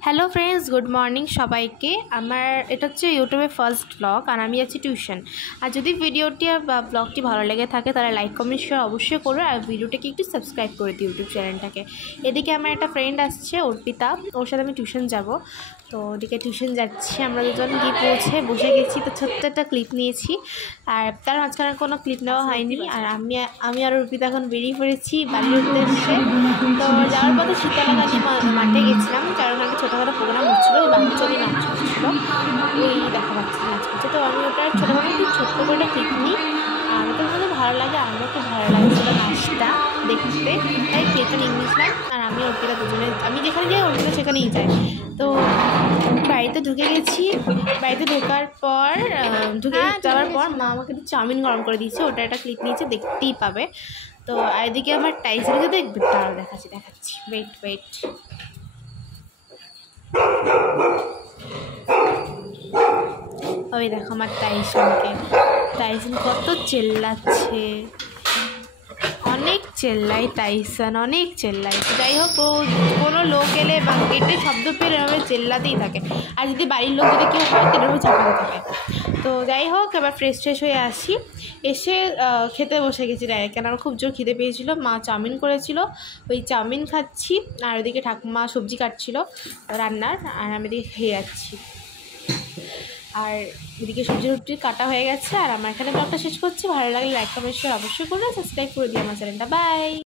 Hello friends, good morning সবাইকে। আমার এটা হচ্ছে ইউটিউবে ফার্স্ট ব্লগ, আর আমি যাচ্ছি টিউশন। আর যদি ভিডিওটি বা ব্লগটি ভালো লেগে থাকে তাহলে লাইক কমেন্ট শেয়ার অবশ্যই করো, আর ভিডিওটাকে একটু সাবস্ক্রাইব করে দিই ইউটিউব চ্যানেলটাকে। এদিকে আমার একটা ফ্রেন্ড আসছে, অর্পিতা, ওর সাথে আমি টিউশন যাব। তো ওদিকে টিউশন যাচ্ছি, আমরা দুজন গিয়ে পৌঁছে বসে গেছি। তো ছোট্ট একটা ক্লিপ নিয়েছি, আর তার মাঝখানে কোনো ক্লিপ নেওয়া হয়নি। আর আমি আর অর্পিতা এখন বেরিয়ে পড়েছি বাড়ির উদ্দেশ্যে। তো যাওয়ার পথে শীতলাকালী মাঠে গেছিলাম, কারণ একটা ছোটোখাটো প্রোগ্রাম হচ্ছিলো, ওই বাচ্চাদের নাচ হচ্ছিলো, ওই দেখা যাচ্ছে নাচ করছে। তো আমি ওটা ছোটোখাটো একটু ছোট্ট করে একটা ক্লিপ নিই, আর ওটা মধ্যে ভালো লাগে, আমারও খুব ভালো লাগছিলো নাচটা দেখতে, তাই ক্লিপটা নিয়ে নিয়েছিলাম। আর আমি অর্পিতা দুজনে, আমি যেখানে যাই অর্পিতা সেখানেই যাই। তো বাড়িতে ঢুকে গেছি। বাড়িতে ঢোকার পর যাওয়ার পর মা আমাকে একটু চাউমিন গরম করে দিয়েছে, ওটা একটা ক্লিপ নিয়েছে, দেখতেই পাবে। তো আর এদিকে আমার টাইসারকে দেখবে, তারও দেখাচ্ছি, ওয়েট। ওই দেখো আমার টাইসন কত চেল্লাচ্ছে, অনেক চেল্লাই টাইসন, অনেক চেল্লাই। যাই হোক, ও কোনো লোক এলে বা গেটে শব্দ পেলে এভাবে চেল্লাতেই থাকে, আর যদি বাড়ির লোক যদি কেউ হয় এরকম ঝাঁপাতে থাকে। তো যাই হোক, এবার ফ্রেশ হয়ে আসি, এসে খেতে বসে গেছি ডাইরেক্ট, কেন আমার খুব জোর খিদে পেয়েছিল। মা চাউমিন করেছিল, ওই চাউমিন খাচ্ছি, আর ওইদিকে ঠাকুমা সবজি কাটছিল রান্নার, আর আমি এদিকে খেয়ে যাচ্ছি। আর এদিকে সবজি কাটা হয়ে গেছে। আর আমার এখানে ব্লগটা শেষ করছি। ভালো লাগলে লাইক কমেন্ট শেয়ার অবশ্যই করুন, সাবস্ক্রাইব করে দিই আমার চ্যানেলটা। বাই।